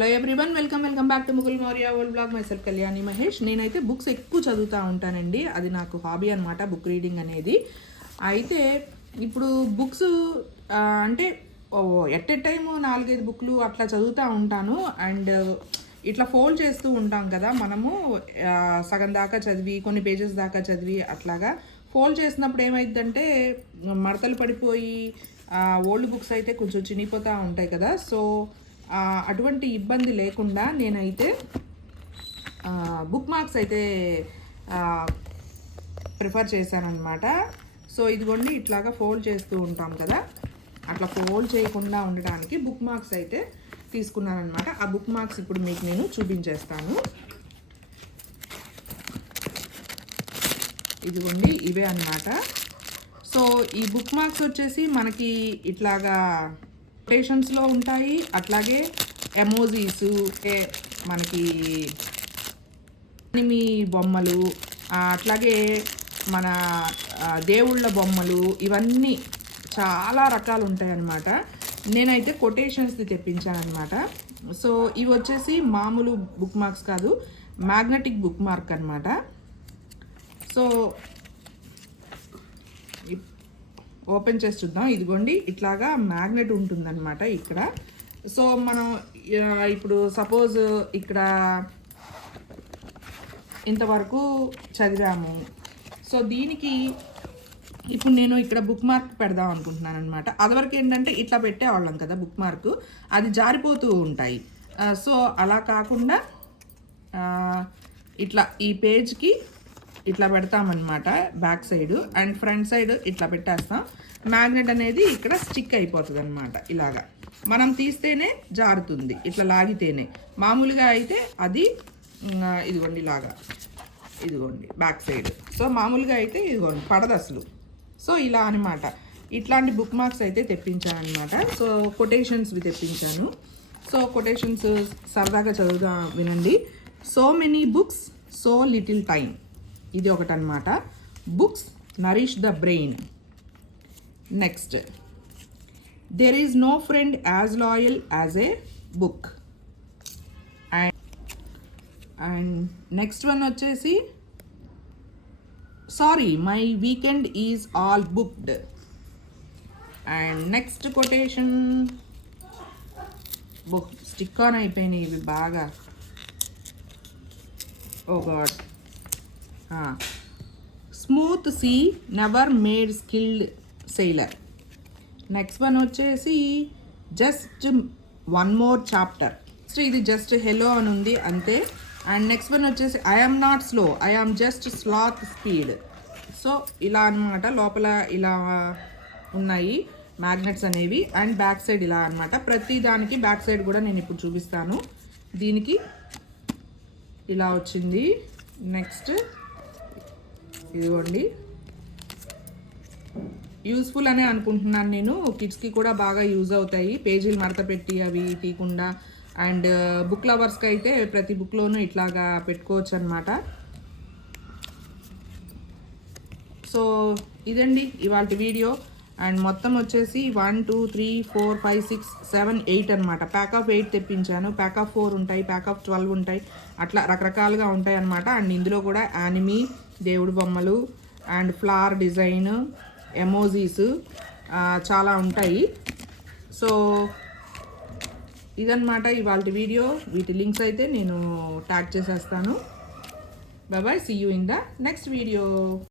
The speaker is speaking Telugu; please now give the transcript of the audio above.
Hello everyone, welcome back to Mukul Maurya world blog. Myself Kalyani Mahesh. నేనైతే బుక్స్ ఎక్కువ చదువుతూ ఉంటానండి. అది నాకు హాబీ అనమాట, బుక్ రీడింగ్ అనేది. అయితే ఇప్పుడు బుక్స్ అంటే ఎట్ ఎ టైము 4-5 బుక్లు అట్లా చదువుతూ ఉంటాను. అండ్ ఇట్లా ఫోల్డ్ చేస్తూ ఉంటాం కదా మనము, సగం దాకా చదివి కొన్ని పేజెస్ దాకా చదివి అట్లాగా ఫోల్డ్ చేసినప్పుడు ఏమైందంటే మడతలు పడిపోయి ఓల్డ్ బుక్స్ అయితే కొంచెం చినిగిపోతూ ఉంటాయి కదా. సో అటువంటి ఇబ్బంది లేకుండా నేనైతే బుక్ మార్క్స్ అయితే ప్రిఫర్ చేశానన్నమాట. సో ఇదిగోండి, ఇట్లాగా ఫోల్డ్ చేస్తూ ఉంటాం కదా, అట్లా ఫోల్డ్ చేయకుండా ఉండడానికి బుక్ మార్క్స్ అయితే తీసుకున్నానమాట. ఆ బుక్ మార్క్స్ ఇప్పుడు మీకు నేను చూపించేస్తాను. ఇదిగోండి, ఇవే అన్నమాట. సో ఈ బుక్ మార్క్స్ వచ్చేసి మనకి ఇట్లాగా కొటేషన్స్లో ఉంటాయి, అట్లాగే ఎమోజీస్, మనకి అనిమి బొమ్మలు, అట్లాగే మన దేవుళ్ళ బొమ్మలు, ఇవన్నీ చాలా రకాలు ఉంటాయి అన్నమాట. నేనైతే కొటేషన్స్ది తెప్పించానమాట. సో ఇవి వచ్చేసి మామూలు బుక్ మార్క్స్ కాదు, మ్యాగ్నెటిక్ బుక్ మార్క్ అనమాట. సో ఓపెన్ చేసి చూద్దాం. ఇదిగోండి, ఇట్లాగా మ్యాగ్నెట్ ఉంటుందన్నమాట ఇక్కడ. సో మనం ఇప్పుడు సపోజ్ ఇక్కడ ఇంతవరకు చదివాము. సో దీనికి ఇప్పుడు నేను ఇక్కడ బుక్ మార్క్ పెడదాం అనుకుంటున్నాను అనమాట. అదివరకు ఏంటంటే ఇట్లా పెట్టేవాళ్ళం కదా బుక్ మార్క్, అది జారిపోతూ ఉంటాయి. సో అలా కాకుండా ఇట్లా ఈ పేజ్కి ఇట్లా పెడతామన్నమాట, back side and front side ఇట్లా పెట్టేస్తాం. మ్యాగ్నెట్ అనేది ఇక్కడ స్టిక్ అయిపోతుంది అనమాట. ఇలాగా మనం తీస్తేనే జారుతుంది, ఇట్లా లాగితేనే. మామూలుగా అయితే అది ఇదిగోండి ఇలాగా, ఇదిగోండి బ్యాక్ సైడ్. సో మామూలుగా అయితే ఇదిగోండి పడదు అసలు. సో ఇలా అనమాట. ఇట్లాంటి బుక్ మార్క్స్ అయితే తెప్పించాను అనమాట. సో కొటేషన్స్వి తెప్పించాను. సో కొటేషన్స్ సరదాగా చదువుదా వినండి. So many books, so little time, ఇది ఒకటి అనమాట. Books nourish the brain. Next, there is no friend as loyal as a book. And next one వచ్చేసి sorry my weekend is all booked. And next quotation, book stick on అయిపోయినాయి ఇవి బాగా. Oh God. Smooth sea never made skilled sailor. Next one వచ్చేసి just one more chapter. So ఇది జస్ట్ హెలో అని ఉంది అంతే. అండ్ నెక్స్ట్ వన్ వచ్చేసి I am not slow, I am just sloth speed. So ఇలా అనమాట. లోపల ఇలా ఉన్నాయి మ్యాగ్నెట్స్ అనేవి. అండ్ బ్యాక్ సైడ్ ఇలా అనమాట. ప్రతి దానికి బ్యాక్ సైడ్ కూడా నేను ఇప్పుడు చూపిస్తాను. దీనికి ఇలా వచ్చింది. నెక్స్ట్ ఇదిగోండి, యూస్ఫుల్ అనే అనుకుంటున్నాను నేను. కిడ్స్కి కూడా బాగా యూజ్ అవుతాయి, పేజీలు మడత పెట్టి అవి తీయకుండా. అండ్ బుక్ లవర్స్కి అయితే ప్రతి బుక్లోనూ ఇట్లాగా పెట్టుకోవచ్చు అనమాట. సో ఇదండి ఇవాళ వీడియో. అండ్ మొత్తం వచ్చేసి 1 2 3 4 5 6 7 8 అనమాట. ప్యాక్ ఆఫ్ 8 తెప్పించాను. ప్యాక్ ఆఫ్ 4 ఉంటాయి, ప్యాక్ ఆఫ్ 12 ఉంటాయి, అట్లా రకరకాలుగా ఉంటాయి అనమాట. అండ్ ఇందులో కూడా యానిమీ, దేవుడి బొమ్మలు, అండ్ ఫ్లవర్ డిజైన్, ఎమోజీస్ చాలా ఉంటాయి. సో ఇదన్నమాట ఇవాళ వీడియో. వీటి లింక్స్ అయితే నేను ట్యాగ్ చేసేస్తాను. Bye bye, see you in the next video.